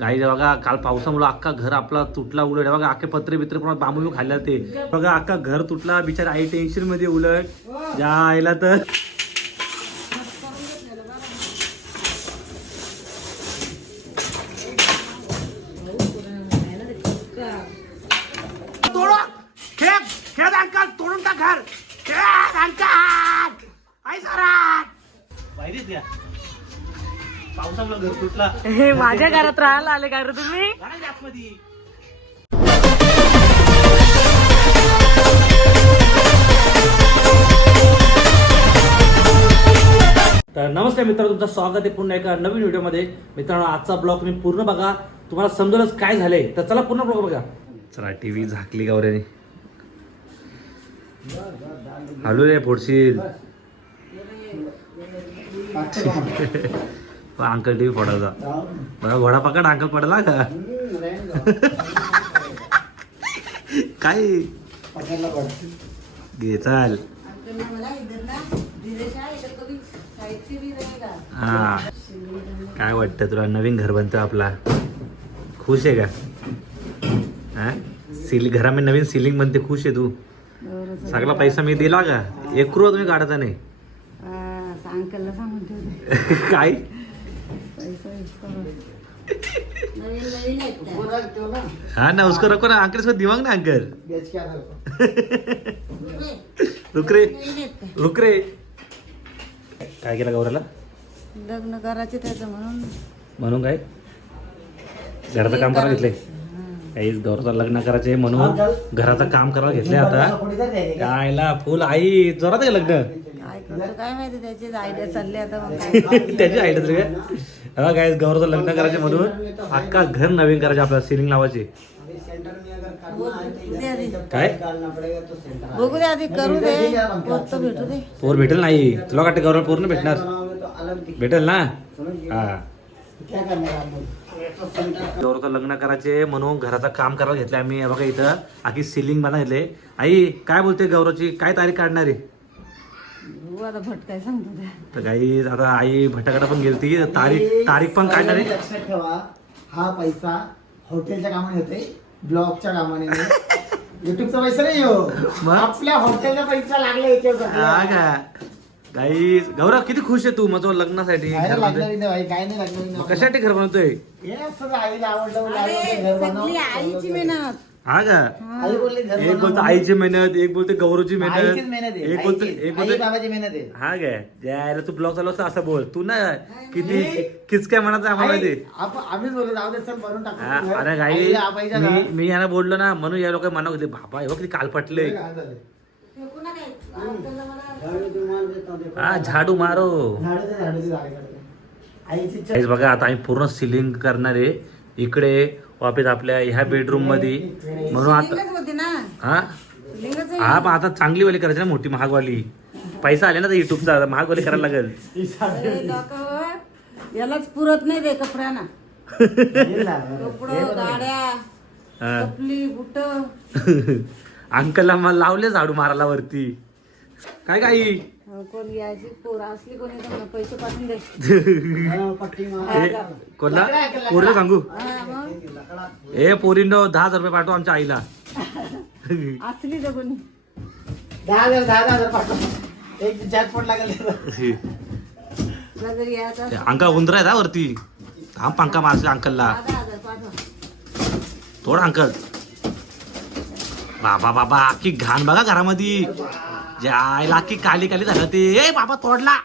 गाई बघा काल पावसामुळे अख्खा घर आपला तुटला उलट. बघा अख्खे पत्रे बित्रे पण बांबून खाल्ला ते बघा अख्खा घर तुटला. बिचारा आई टेन्शनमध्ये उलट. ज्या आईला तर हे माझ्या घरात राहायला आले काय रे तुम्ही? आतमध्ये. तर नमस्कार मित्रांनो तुमचं स्वागत आहे पुन्हा एका नवीन व्हिडिओमध्ये. मित्रांनो आजचा ब्लॉग तुम्ही पूर्ण बघा. तुम्हाला समजेलच काय झालंय. तर चला पूर्ण ब्लॉग बघा. चला टीव्ही झाकली गौऱ्याने हलू रे फोडशील. अंकल टीव्ही फोडायचा बघा घोडा पकड अंकल पडला का काय घे चाल हा काय वाटतं तुला नवीन घर बनतो आपला खुश आहे का हा सील घरामध्ये नवीन सिलिंग बनते खुश आहे तू सगळा पैसा मी दिला का एक रुपया तुम्ही काढता नाही काय हाँ ना उसको रखो ना. अंकल इसको दिमाग ना अंकल. रुक रे. रुक रे. काय केलं गौराला लग्न करायचे त्याचं म्हणून. म्हणून काय? घराचं काम करायला घेतलंय. काही गौराचं लग्न करायचे म्हणून घराचं काम करायला घेतलंय आता. कायला फुल आई जोरात आहे लग्न. काय करतो काय माहिती त्याची आयडिया चालली आता त्याची आयडिया तरी काय हा गौराचं लग्न करायचे म्हणून अख्खा घर नवीन करायचे आपल्याला सिलिंग लावायचे. काय? बघू दे आधी करू दे. पोत भेटू दे. पोर भेटेल नाही. तुला वाटतं गौरव पूर्ण भेटणार? भेटेल ना? हा. गौरवचं लग्न करायचे म्हणून घराचं काम करायला घेतलं आम्ही. बघा इथं आखी सिलिंग घेतले आई काय बोलते गौरवची? काय तारीख काढणार? आहे आता भट काय सांगतो ते. तर काही आता आई भटाकडे पण गेलती. तारीख तारीख पण काढणार आहे लक्षात ठेवा. हा पैसा हॉटेलच्या कामाने होते ब्लॉगच्या कामाने. युट्यूबचा पैसा नाही हो. मग? आपल्या हॉटेलचा पैसा लागला याच्यावर हा का? काही गौरव किती खुश आहे तू माझं लग्नासाठी काय घर? नाही काय नाही लागलं नाही. मग कशासाठी घर बनवतोय? हे असं आईला आवडलं अरे घर बनव. सगळी आईची मेहनत. हा का? आई बोलली घर एक बोलतो. आईची मेहनत एक बोलते गौरवची आईचीच मेहनत मेहनत आहे एक बोलतो आईचीच. एक आई बोलतो बाबाची मेहनत आहे. हा काय? यायला तू ब्लॉग चालू असता असं बोल. तू ना किती किचक्या मनाचं आम्हाला आई, माहिती आप- आम्हीच बोलू जाऊ दे चल बनवून हा, टाकू अरे गाई आईला हा पैसा मी ना. मी यांना बोललो ना म्हणून या लोक म्हणत होते बाबा हे बघ किती काल पटले. काय झालं? हा झाडू मारो झाडू दे, झाडू दे, झाडाकडे. आईची इच्छा- गाईज बघा आता आम्ही पूर्ण सिलिंग करणार आहे. इकडे वापिस आपल्या ह्या बेडरूममध्ये म्हणून आता लिंगच होती ना. हा? हा पण आता चांगली वाली करायची ना मोठी महागवाली. पैसा आले ना तर युट्यूबचा महागवाली करायला लागेल. यालाच पुरत नाही ते कपड्याना. अंकलला मला लावले झाडू मारायला वरती. काय काही? कोण यायची पोरं असली कोणी तर मग पैसे पाठवून हा. कोणला? पोरीला सांगू? हा, मग? ए पोरींनो दहा हजार रुपये पाठव आमच्या आईला. असली तर कोणी? दहा हजार दहा हजार पाठव. एक जॅकपॉट लागेल. तुला जरी यायचं असेल, अंका उंदरा आहे ना वरती. हा पंखा मारशील अंकलला. हजार पाठव. थोड अंकल. बाबा बाबा अख्खी घाण बघा घरामध्ये. जायला अख्खी काली काली झालं ते. ए बाबा तोडला.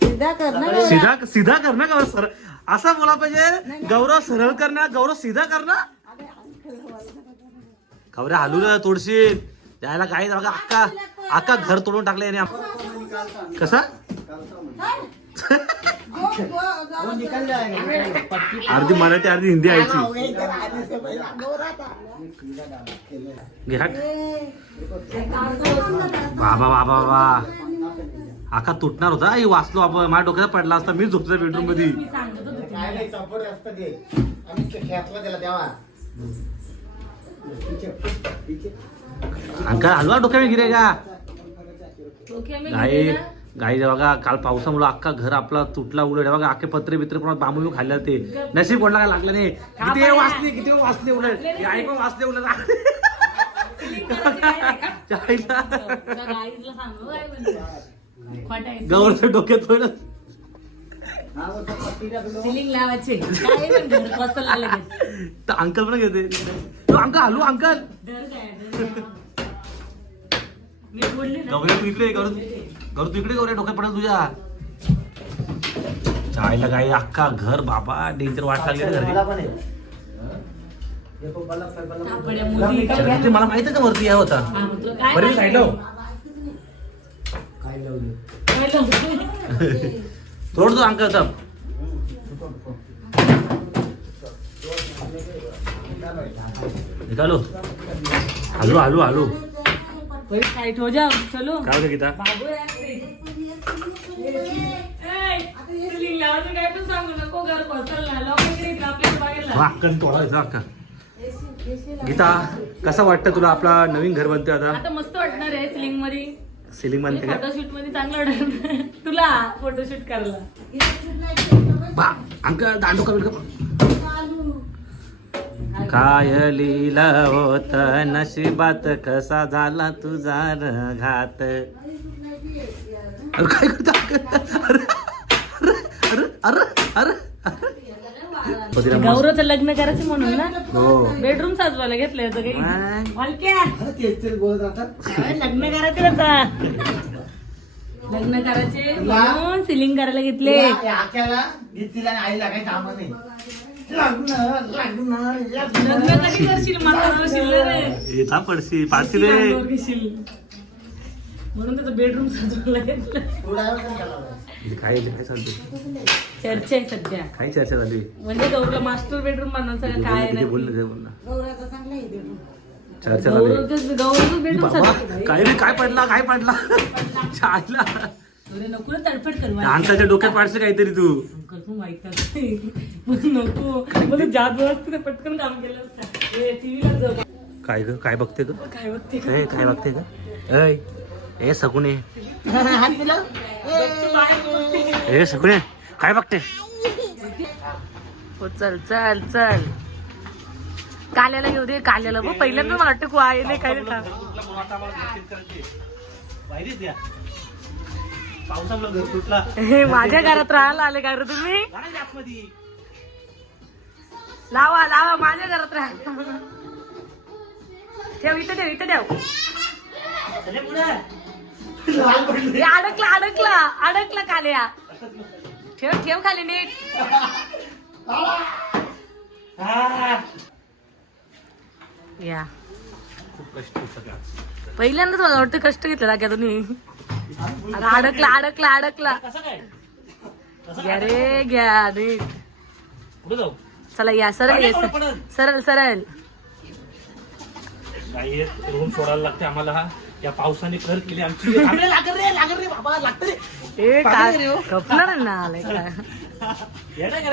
सीधा करणार सीधा सीधा करणं गौरव सर असा बोला पाहिजे. गौरव सरळ करणं गौरव सीधा करणं खबऱ्या हलू ना तोडशील. जायला काही बघा अक्का अक्का घर तोडून टाकलं कसा? अर्धी मराठी अर्धी हिंदी आयची हो गई इधर आने से पहले गोरा था घे हट. बाबा बाबा बाबा. आका तुटणार होता. आई वाचलो आपण. माझ्या डोक्यात पडला असता. मी झोपतो बेडरूममध्ये. अंका हलवा डोक्या मी गिरे का नाही. गाई बघा काल पावसामुळे अख्खा घर आपला तुटला उलट. बघा अख्खे पत्रे बित्रे पण बांबून खाल्ले ते. नशीब कोणाला काय लागलं नाही. किती वाचले किती वाचले उलट. आई पण वाचले उलट. गौरच्या डोक्यात अंकल पण घेते. तो अंकल हॅलो अंकल. काय. गौऱ्या तू इकडे तू गौऱ्या डोक्यात पडेल तुझ्या चायला काही अख्खा घर बाबा डेंजर वाट लागली घरी. हे काय, ते मला माहीत आहे का वरती आहे होता हा, काय बरी हो. काय? काय लावलं? तोड दो अंकल सब निकालो हॅलो हॅलो हॅलो टाइट हो जाओ चलो। काय होतं गीता। बाबू काय पण सांगू नको घर आपल्याला बघायला तोडायचं गीता कसं वाटतं तुला आपला नवीन घर बनतोय आता? आता मस्त वाटणार आहे सिलिंगमध्ये. सिलिंग बनते का? फोटोशूटमध्ये चांगलं वाटणार तुला फोटोशूट करायला. बा अंकल दांडू कमी काय लिहिला होत नशिबात कसा झाला तुझा घात अरे काय गौरवचं लग्न करायचं म्हणून ना? हो. बेडरूम साजवायला घेतलं होतं काही. लग्न करायचे आता. लग्न करायचे सिलिंग करायला घेतले. आईला काही काम नाही. लग्न लग्न लग्न. लग्न कधी करशील? म्हातारा शिल्ले रे येता पडशी पाडशी किती रे. अंगावर घेशील. म्हणून त्याचं बेडरूम केला. काय काय चालते चर्चा आहे सध्या. काय चर्चा झाली म्हणजे गौरवला मास्टर बेडरूम का काय नाही बोललं बोलला चर्चा झाली बेडरूम बाबा काय रे काय पडला काय पडला? चायला अरे नको ना तडफड कर. त्या अंकलच्या डोक्यात पाडशी काहीतरी तू. अंकल तू ऐकत पण नको. मला जादू असते तर पटकन काम केलं असतं. ए, TV ला जाऊ. काय ग? काय बघते ग? काय बघते काय काय बघते ग? ऐ ए सकुने दिला ए सकुने काय बघते? हो चल चल चल. काल्याला घेऊ दे काल्याला. बघ पहिल्यांदा मला वाटतं नाही काय नाही का. पावसामुळे घर हे माझ्या घरात राहायला आले काय रे तुम्ही? लावा लावा माझ्या घरात राहा. ठेव इथं ठेव इथं ठेव. हे अडकला अडकला अडकला काल्या. ठेव ठेव खाली नीट. या. खूप कष्ट? पहिल्यांदाच मला वाटतं कष्ट घेतलं का तुम्ही अरे अडकला अडकला अडकला. घ्या रे घ्या नीट कुठे जाऊ? चला या सरळ या सरळ सरळ. रूम सोडायला लागते आम्हाला. हा या पावसाने कर केली आमची. रे बाबा लागत रे. ए काय कपणार ना आलाय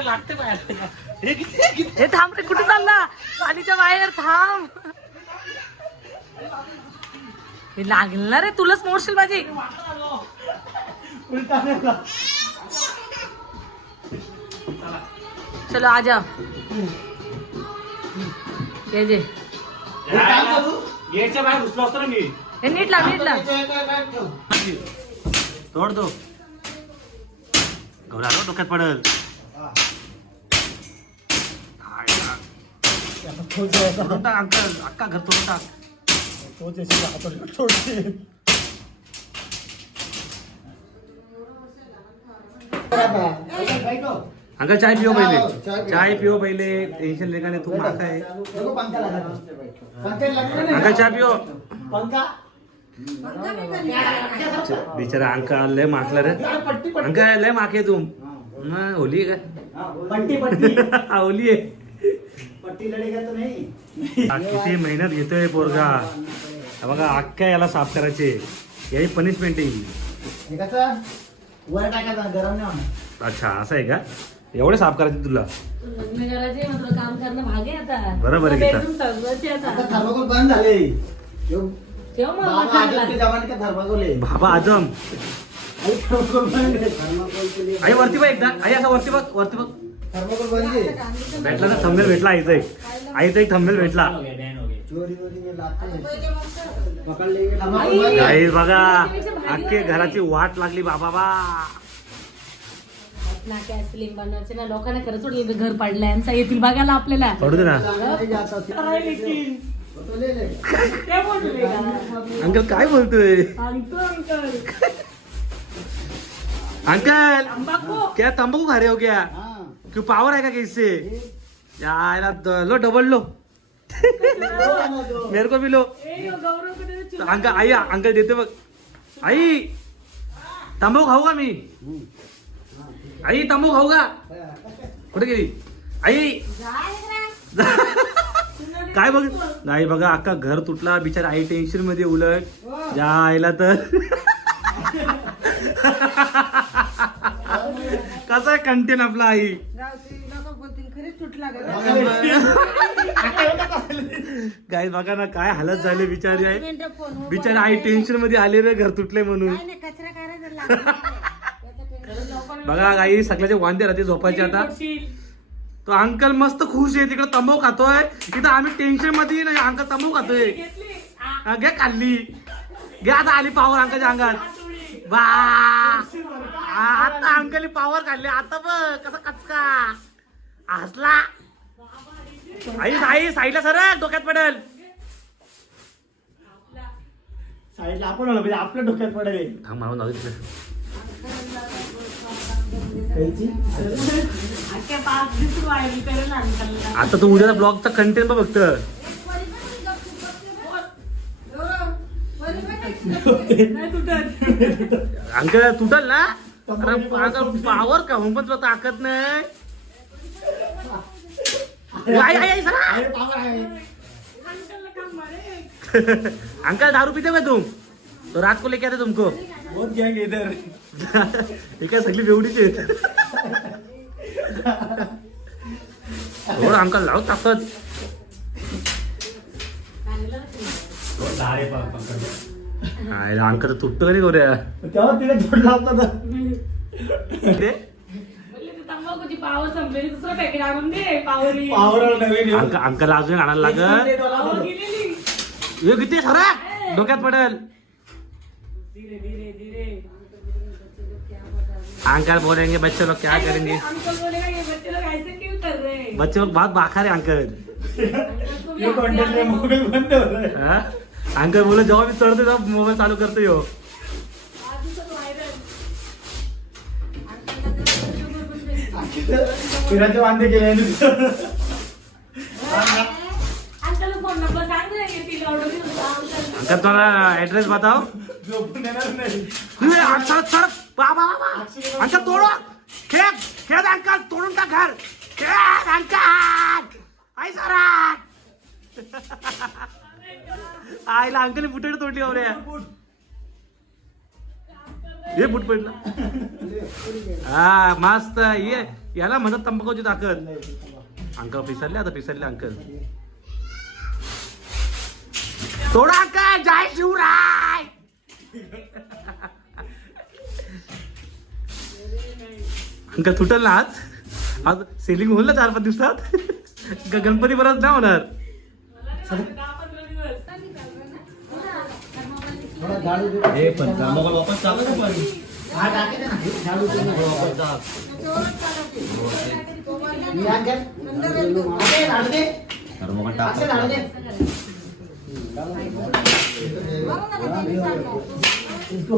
लागते बाहेर हे किती हे किती हे थांब रे कुठे चालला? पाणीच्या बाहेर थांब. हे लागणार रे तुलाच मोडशील माझी. चलो आ जा ये जे. एक काम करू याच्या बाहेर घुसलो असतो ना मी. हे नीट लाव नीट ठेव. तोड दो गौरा रो डोक्यात पडल. अंकल. अक्का घर तोडून टाक. तोच याच्या हाताला सोडते. आता, बैठो. अंकल चाय पिओ पहिले. पिओ. चाय पिओ पहिले. टेन्शन लेका नाही तू माका आहे? अंकल चाय पिओ. बिचारा अंकल लय माकला रे. अंकल लय माके तू होली आहे का? होली आहे. पट्टी लढेगा तो नाही. किती मेहनत घेतोय पोरगा. हा बघा अख्ख्या याला साफ करायचे. याची पनिशमेंट येईल हे. कसं? वर टाकायचं गरम नाही होणार. अच्छा असं आहे का? एवढे साफ करायचे तुला. लग्न करायचे मात्र काम करणं भाग आहे आता. बरोबर आहे गीता. बेडरूम सजवायचे आता. आता थर्माकोल बंद झाले. यो, ठेव मग बाबा. आजम के जमाने का थर्माकोल आहे बाबा आजम. आई थर्मोकोल बंद आहे. आई वरती बघ एकदा. आई असं वरती बघ वरती बघ. भेटला ना थंबेल भेटला आईचा एक. आईचा एक थंबेल भेटला. चोरी वोरी में लाते हैं. बंद आहे. गाईज बघा अख्खे घराची वाट लागली बाबा बा. ना काय सिलिंग बनवायचे ना लोकांना खरंच वाटलं घर पडलंय. यांचा येतील बघायला आपल्याला. पडू दे ना. नहीं जाता सिर्फ. वो तो. ले ले. अंकल काय बोलतोय? अंकल क्या तंबाखू खा रहे हो क्या? हाँ. क्यों पावर है का कैसे यार लो डबल लो। मेरे को भी लो। अंकल आई अंकल देते बघ आई तांबू खाऊ का मी। आई तांबू खाऊ का कुठे गेली आई। काय बघ नाही बघा अख्खा घर तुटला बिचारा आई टेन्शनमध्ये उलट. जायला आईला तर. कसा आहे कंटेन आपला आई? काय बघा ना. काय हालत झाली बिचारी आहे. बिचारी आई टेन्शनमध्ये आले रे घर तुटले म्हणून. बघा आई सगळ्याचे वांदे राहते झोपायचे आता. तो अंकल मस्त खुश आहे तिकडे तंबाखू खातोय. इथं आम्ही टेन्शनमध्ये नाही अंकल तंबाखू खातोय. हा, घे खाल्ली. घे आता आली पावर अंकलच्या अंगात. वा. आ, आता अंकली पावर काढली आता बघ कसा कचका. हसला आई आई साईडला सर डोक्यात पडेल. साईडला आपण आलो म्हणजे आपल्या डोक्यात पडेल. थांब मारून जाऊ दे तिकडे. खायची? आता तू उद्याचा ब्लॉगचा कंटेंट बघ फक्त. अंकल तुटल ना? अरे अंकल पावर का? पण तुला ताकद नाही आई, आई, आई, सरा. अरे पावर आहे अंकल दारू पीते मैं तुम तो रात को लेके आते तुमको. बहुत गैंग इधर. काय सगळी बेवडीचे थोडं अंकल लाव ताकद. अंकल. तुटतो का नाही गोऱ्या? तेव्हा तिला जोडला होता दुसरं पॅकेट आणून दे पावर नवीन. अंक अंकल अजून आणायला लागल. हे किती सरा डोक्यात पडेल धीरे धीरे धीरे अंकल बोलेंगे बच्चे लोग क्या करेंगे अंकल बोलेगा ये बच्चे लोग ऐसे क्यों कर रहे हैं बच्चे लोग बहुत बाखर है अंकल अंकल को भी ये हंसी content आ में रही है। मोबाईल बंद हो रहा है. हा? अंकल बोले जेव्हा मी चढतो तेव्हा मोबाईल चालू करतो यो फिरायचे वांदे केले. अंकल अंकल अंकल तुम्हाला ऍड्रेस बताओ. झोपून देणार नाही. ए, आ, सडक सडक बा बा बा, बा. अंकल तोडो खेळ खेळ अंकल तोडून टाक घर. खेळ अंकल. आई सरा. आईला अंकल बुटेड तोडली वगैरे हे बुट पडलं. हा मस्त ये. याला म्हणत तंबाखूची ताकद. अंकल पिसरले आता पिसरले अंकल तोडा अंकल जय शिवराय. अंकल तुटल ना आज. आज सेलिंग होईल ना चार पाच दिवसात. ग- गणपती परत नाही होणार. दिवस थोडा झाडू दे. हा, ना. झाडू दे ना. मी आज घ्या. अक्षय, झाडू दे. अक्षय, झाडू दे. इसको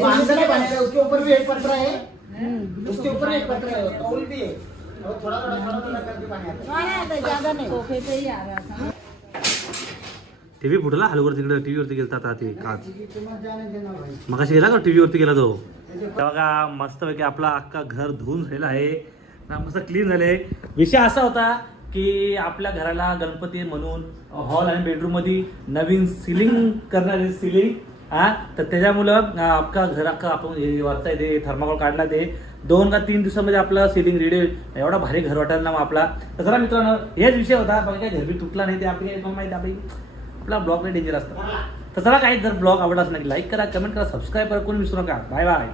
उसके ऊपर भी एक पत्रा है उसके ऊपर भी एक पत्रा है तौल भी है और थोड़ा थोड़ा थोड़ा थोड़ा करके पानी आता. है टीव्ही फुटला हलवर तिकडे टीव्ही वरती गेलता आता ते काच. मगाशी गेला का टीव्ही वरती गेला तो? बघा मस्तपैकी आपला अख्खा घर धुवून झालेला आहे. ना मस्त क्लीन झाले. विषय असा होता की आपल्या घराला गणपती म्हणून हॉल आणि बेडरूममध्ये नवीन सिलिंग करणारे सिलिंग हा? तर त्याच्यामुळं आपका घर अख्खा आपण हे वरचा ते थर्माकोल काढला ते. दोन का तीन दिवसामध्ये आपलं सिलिंग रेडी एवढा भारी घर वाटायला ना मग आपला. तर जरा मित्रांनो हेच विषय होता. बाकी काही घरबी तुटला नाही ते आपली माहिती आपली आपला ब्लॉग नाही डेंजर असतं. तर चला काही जर ब्लॉग आवडला असेल लाईक करा कमेंट करा सबस्क्राईब करा कोणी विसरू नका. Bye bye